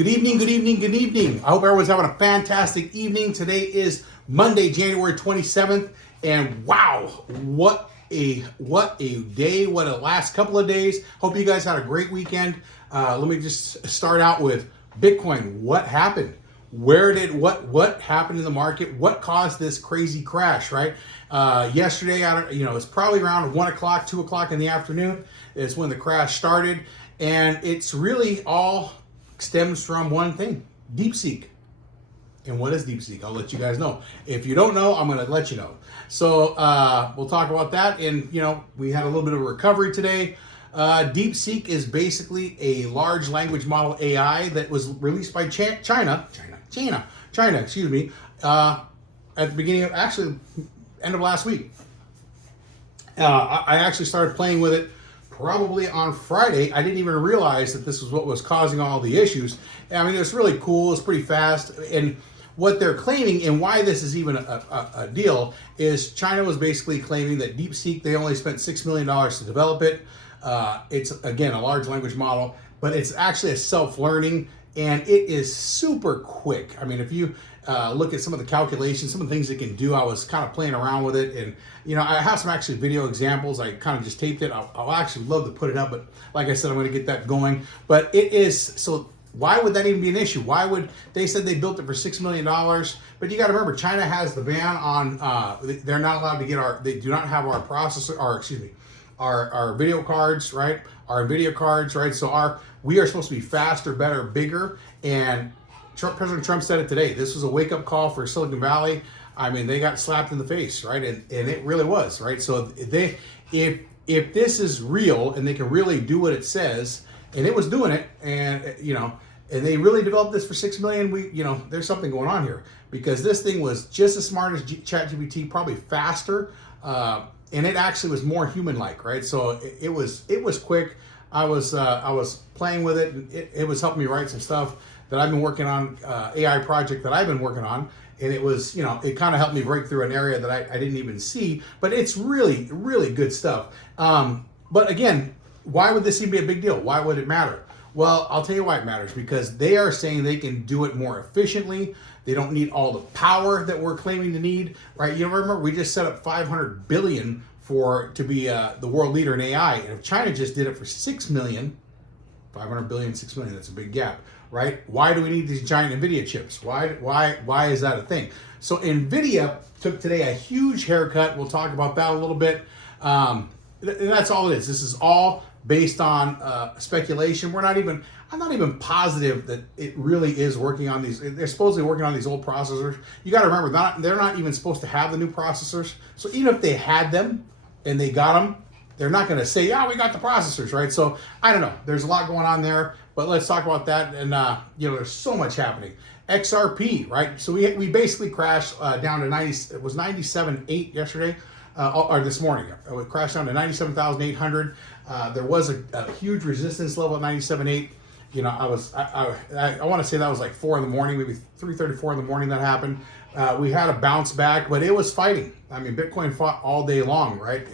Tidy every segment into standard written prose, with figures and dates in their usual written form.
Good evening, good evening, good evening. I hope everyone's having a fantastic evening. Today is Monday, January 27th, and wow, what a day, what a last couple of days. Hope you guys had a great weekend. Let me just start out with Bitcoin. What happened? What happened in the market? What caused this crazy crash, right? Yesterday, it's probably around 1 o'clock, 2 o'clock in the afternoon is when the crash started, and it's really all stems from one thing: DeepSeek. And what is DeepSeek? I'll let you guys know. If you don't know, I'm going to let you know. So we'll talk about that. And we had a little bit of a recovery today. DeepSeek is basically a large language model AI that was released by China, excuse me, at the beginning of, actually, end of last week. I actually started playing with it probably on Friday. I didn't even realize that this was what was causing all the issues. I mean, it's really cool. It's pretty fast. And what they're claiming, and why this is even a deal, is China was basically claiming that DeepSeek, they only spent $6 million to develop it. It's, again, a large language model, but it's actually a self-learning, and it is super quick. I mean, if you look at some of the calculations, some of the things it can do, I was kind of playing around with it, and I have some actually video examples. I kind of just taped it. I'll actually love to put it up, but like I said, I'm going to get that going. But it is, so why would that even be an issue? Why would, they said they built it for $6 million, but you got to remember, China has the ban on, they're not allowed to get they do not have our processor, or excuse me, our video cards, right? Our NVIDIA cards, right? So we are supposed to be faster, better, bigger, and President Trump said it today. This was a wake-up call for Silicon Valley. I mean, they got slapped in the face, right? And it really was, right? So if this is real and they can really do what it says, and it was doing it, and and they really developed this for $6 million, there's something going on here, because this thing was just as smart as ChatGPT, probably faster, and it actually was more human-like, right? So it was quick. I was playing with it, and it was helping me write some stuff that I've been working on, AI project that I've been working on, and it was, it kind of helped me break through an area that I didn't even see, but it's really, really good stuff. But again, why would this even be a big deal? Why would it matter? Well, I'll tell you why it matters, because they are saying they can do it more efficiently. They don't need all the power that we're claiming to need, right? Remember, we just set up 500 billion to be the world leader in AI, and if China just did it for 6 million, 500 billion, 6 million, that's a big gap, right? Why do we need these giant NVIDIA chips? Why is that a thing? So NVIDIA took today a huge haircut. We'll talk about that a little bit. That's all it is. This is all based on speculation. I'm not even positive that it really is working on these. They're supposedly working on these old processors. You got to remember, they're not even supposed to have the new processors. So even if they had them and they got them, they're not going to say, yeah, we got the processors, right? So I don't know. There's a lot going on there, but let's talk about that. And there's so much happening. XRP, right? So we basically crashed down to 90. It was 97.8 yesterday. Or this morning, it crashed down to 97,800. There was a huge resistance level at 97.8. I want to say that was like 4 in the morning, maybe 3:30, 4 in the morning that happened. We had a bounce back, but it was fighting. I mean, Bitcoin fought all day long, right?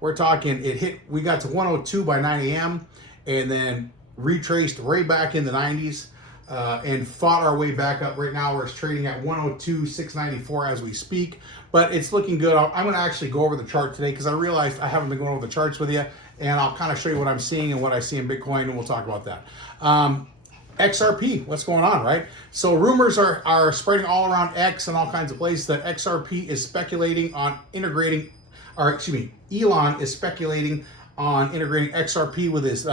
We're talking, we got to 102 by 9 a.m. and then retraced right back in the 90s and fought our way back up. Right now, we're trading at 102,694 as we speak, but it's looking good. I'm going to actually go over the chart today, because I realized I haven't been going over the charts with you, and I'll kind of show you what I'm seeing and what I see in Bitcoin, and we'll talk about that. XRP, what's going on, right? So rumors are spreading all around X and all kinds of places that XRP is speculating on Elon is speculating on integrating XRP with his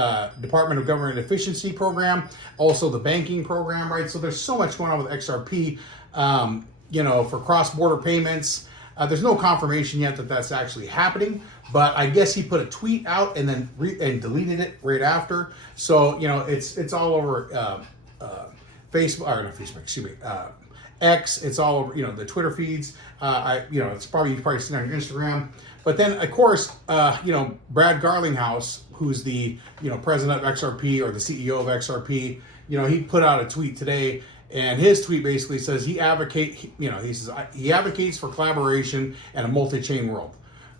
Department of Government Efficiency program, also the banking program, right? So there's so much going on with XRP, for cross-border payments. There's no confirmation yet that that's actually happening, but I guess he put a tweet out and then deleted it right after. So it's all over Facebook, or not Facebook, excuse me, X. It's all over the Twitter feeds. It's probably you've probably seen on your Instagram. But then of course Brad Garlinghouse, who's the president of XRP, or the CEO of XRP, he put out a tweet today. And his tweet basically says he advocates for collaboration and a multi-chain world.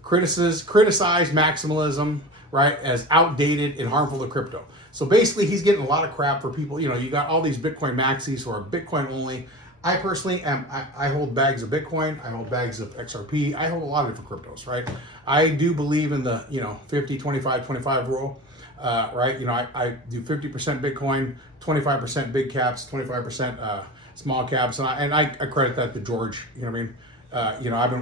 Criticize maximalism, right, as outdated and harmful to crypto. So basically, he's getting a lot of crap for people. You got all these Bitcoin maxis who are Bitcoin only. I personally am. I hold bags of Bitcoin. I hold bags of XRP. I hold a lot of different cryptos, right? I do believe in the 50, 25, 25 rule, right? I do 50% Bitcoin, 25% big caps, 25% small caps, and I credit that to George. You know what I mean?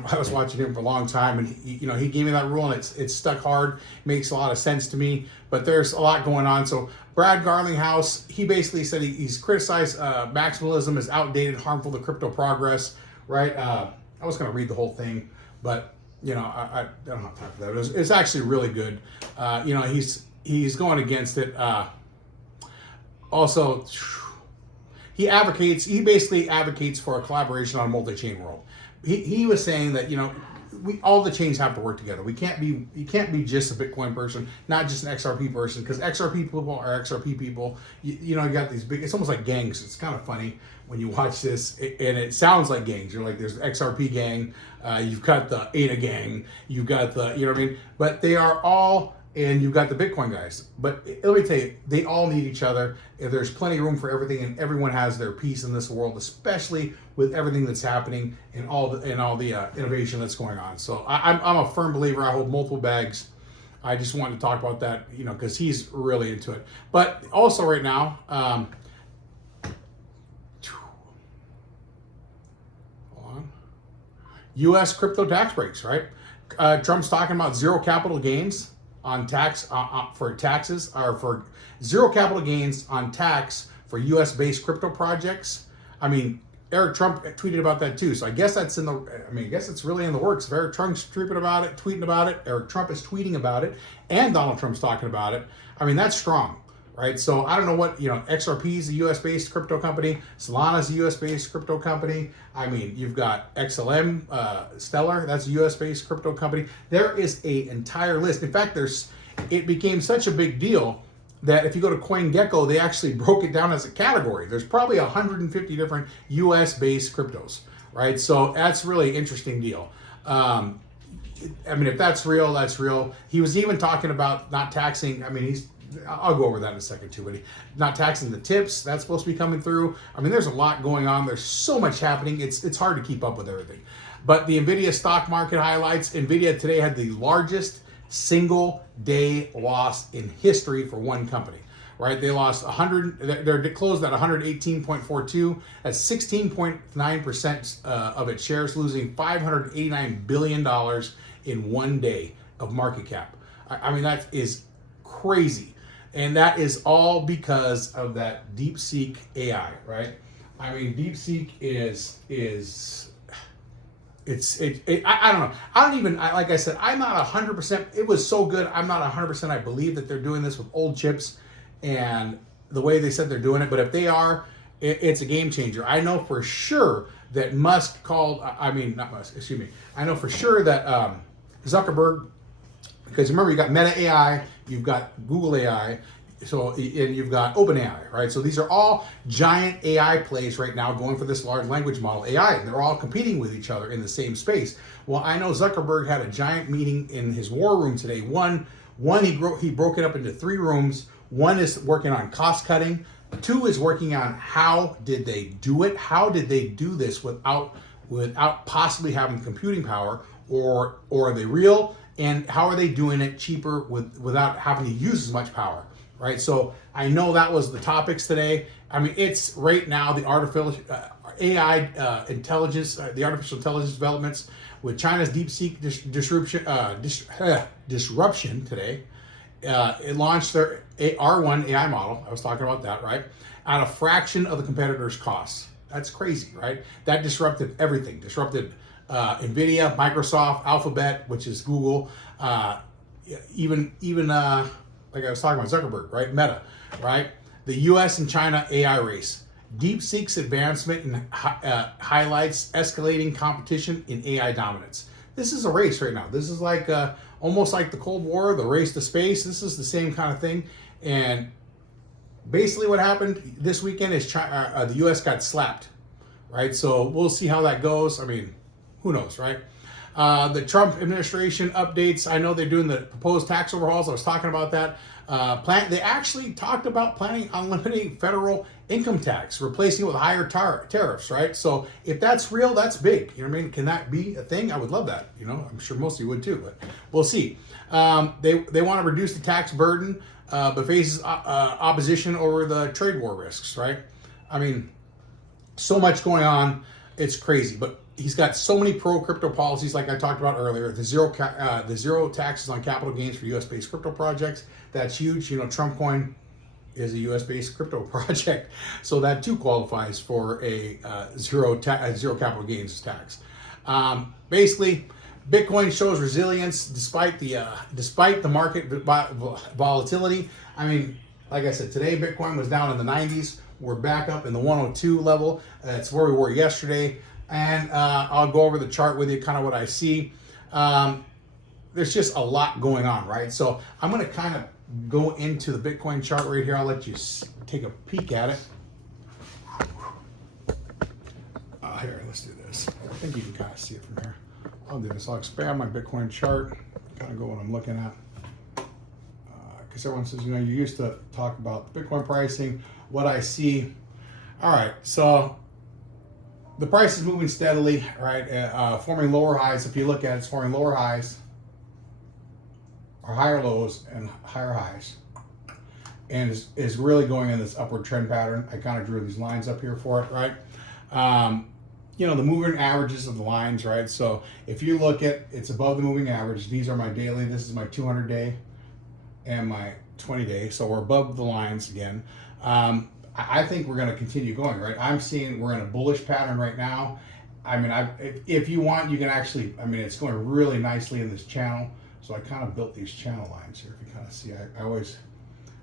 I was watching him for a long time, and he gave me that rule, and it's stuck hard. Makes a lot of sense to me, but there's a lot going on. So Brad Garlinghouse, he basically said he's criticized maximalism as outdated, harmful to crypto progress. Right? I was going to read the whole thing, but I don't have time for that. It's actually really good. He's going against it. Also, he basically advocates for a collaboration on a multi-chain world. He was saying that all the chains have to work together. You can't be just a Bitcoin person, not just an XRP person, because XRP people are XRP people. You got these big. It's almost like gangs. It's kind of funny when you watch this, and it sounds like gangs. You're like, there's the XRP gang, you've got the ADA gang, you've got the what I mean. But they are all. And you've got the Bitcoin guys. But let me tell you, they all need each other. There's plenty of room for everything, and everyone has their piece in this world, especially with everything that's happening and all the innovation that's going on. So I'm a firm believer. I hold multiple bags. I just wanted to talk about that, because he's really into it. But also right now, hold on. U.S. crypto tax breaks, right? Trump's talking about zero capital gains on tax for taxes, or for zero capital gains on tax for U.S.-based crypto projects. I mean, Eric Trump tweeted about that too. So I guess that's I guess it's really in the works. If Eric Trump's tweeting about it, Eric Trump is tweeting about it, and Donald Trump's talking about it. I mean, that's strong, right? So I don't know what, XRP is a U.S.-based crypto company. Solana is a U.S.-based crypto company. I mean, you've got XLM, Stellar, that's a U.S.-based crypto company. There is an entire list. In fact, it became such a big deal that if you go to CoinGecko, they actually broke it down as a category. There's probably 150 different U.S.-based cryptos, right? So that's really interesting deal. If that's real, that's real. He was even talking about not taxing. I'll go over that in a second too, but not taxing the tips. That's supposed to be coming through. There's a lot going on. There's so much happening. It's hard to keep up with everything. But the NVIDIA stock market highlights. NVIDIA today had the largest single day loss in history for one company, right? They lost 100, they're closed at 118.42. That's 16.9% of its shares, losing $589 billion in one day of market cap. That is crazy. And that is all because of that DeepSeek AI, right? DeepSeek I don't know. Like I said, I'm not 100%. It was so good. I'm not 100%. I believe that they're doing this with old chips and the way they said they're doing it. But if they are, it's a game changer. I know for sure that Musk called, not Musk, excuse me. I know for sure that Zuckerberg, because remember, you got Meta AI, you've got Google AI, and you've got OpenAI, right? So these are all giant AI plays right now going for this large language model AI, and they're all competing with each other in the same space. Well, I know Zuckerberg had a giant meeting in his war room today. One he broke it up into 3 rooms. One is working on cost cutting. 2 is working on how did they do it? How did they do this without possibly having computing power, or are they real? And how are they doing it cheaper without having to use as much power? Right, so I know that was the topics today. It's right now the artificial AI intelligence, the artificial intelligence developments with China's DeepSeek disruption today. It launched their R1 AI model. I was talking about that, right? At a fraction of the competitors' costs. That's crazy, right? That disrupted everything. Disrupted NVIDIA, Microsoft, Alphabet, which is Google, even like I was talking about Zuckerberg, right? Meta, right? The U.S. and China AI race. DeepSeek's advancement highlights escalating competition in AI dominance. This is a race right now. This is like almost like the Cold War, the race to space. This is the same kind of thing. And basically what happened this weekend is the U.S. got slapped, right? So we'll see how that goes. Who knows, right? The Trump administration updates. I know they're doing the proposed tax overhauls. I was talking about that. They actually talked about planning on limiting federal income tax, replacing it with higher tariffs, right? So if that's real, that's big. You know what I mean? Can that be a thing? I would love that. You know, I'm sure most of you would too, but we'll see. They want to reduce the tax burden, but faces opposition over the trade war risks, right? I mean, so much going on. It's crazy, but he's got so many pro-crypto policies, like I talked about earlier. The zero taxes on capital gains for U.S.-based crypto projects. That's huge. You know, Trump coin is a U.S.-based crypto project, so that too qualifies for a zero capital gains tax. Basically, Bitcoin shows resilience despite the market volatility. I mean, like I said, today Bitcoin was down in the 90s. We're back up in the 102 level. That's where we were yesterday. And I'll go over the chart with you, kind of what I see. There's just a lot going on, right? So I'm going to kind of go into the Bitcoin chart right here. I'll let you take a peek at it. Here, let's do this. I think you can kind of see it from here. I'll do this. I'll expand my Bitcoin chart, kind of go what I'm looking at. Because everyone says, you know, you used to talk about Bitcoin pricing, what I see. All right, so the price is moving steadily, right? Forming lower highs. If you look at it, it's forming lower highs, or higher lows and higher highs, and is really going in this upward trend pattern. I kind of drew these lines up here for it, right? You know, the moving averages of the lines, right? So if you look at, it's above the moving average. These are my daily. This is my 200-day and my 20-day. So we're above the lines again. I think we're going to continue going, right? I'm seeing we're in a bullish pattern right now. I mean, if you want, you can actually, I mean, it's going really nicely in this channel. So I kind of built these channel lines here. If you kind of see, I always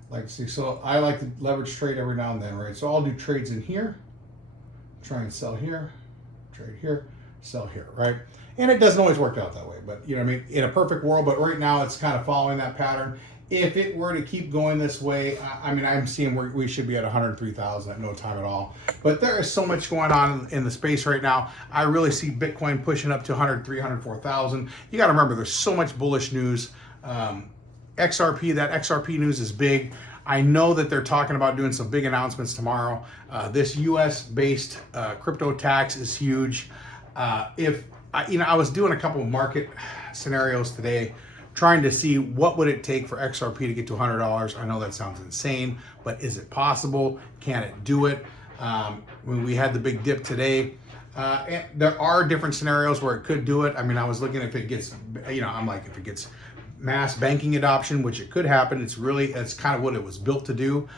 like to see. So I like to leverage trade every now and then, right? So I'll do trades in here, try and sell here, trade here, sell here, right? And it doesn't always work out that way, but you know what I mean? In a perfect world, but right now it's kind of following that pattern. If it were to keep going this way, I mean, I'm seeing we should be at 103,000 at no time at all. But there is so much going on in the space right now. I really see Bitcoin pushing up to 103, 104,000. You got to remember, there's so much bullish news. XRP, that XRP news is big. I know that they're talking about doing some big announcements tomorrow. This U.S.-based crypto tax is huge. You know, I was doing a couple of market scenarios today, trying to see what would it take for XRP to get to $100. I know that sounds insane, but is it possible? Can it do it? When we had the big dip today, and there are different scenarios where it could do it. I mean, I was looking if it gets, you know, I'm like, if it gets mass banking adoption, which it could happen. It's kind of what it was built to do.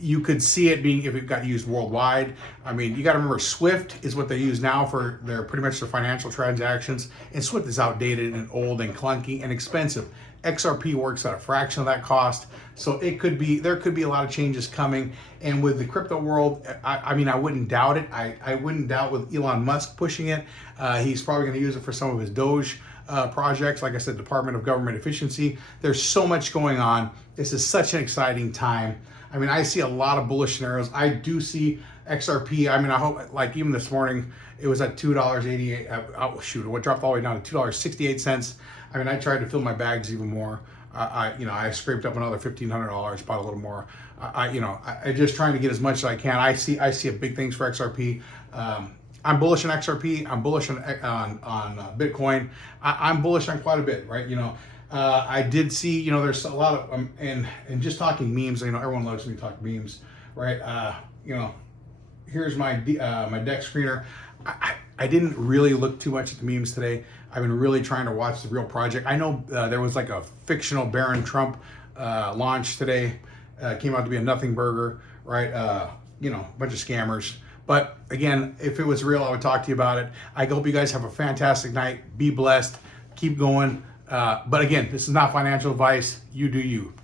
You could see it being, if it got used worldwide. I mean, you got to remember, Swift is what they use now for pretty much their financial transactions, and Swift is outdated and old and clunky and expensive. XRP works at a fraction of that cost, so there could be a lot of changes coming. And with the crypto world, I mean, I wouldn't doubt it. I wouldn't doubt with Elon Musk pushing it. He's probably going to use it for some of his Doge projects. Like I said, Department of Government Efficiency. There's so much going on. This is such an exciting time. I mean, I see a lot of bullish scenarios. I do see XRP. I mean, I hope, like even this morning, it was at $2.88. Oh, shoot, it dropped all the way down to $2.68. I mean, I tried to fill my bags even more. I scraped up another $1,500, bought a little more. I just trying to get as much as I can. I see a big things for XRP. I'm bullish on XRP. I'm bullish on Bitcoin. I'm bullish on quite a bit, right? You know, I did see, you know, there's a lot of, and just talking memes, you know, everyone loves me to talk memes, right? You know, here's my my deck screener. I didn't really look too much at the memes today. I've been really trying to watch the real project. I know there was like a fictional Barron Trump launch today. Came out to be a nothing burger, right? You know, a bunch of scammers. But again, if it was real, I would talk to you about it. I hope you guys have a fantastic night. Be blessed. Keep going. But again, this is not financial advice. You do you.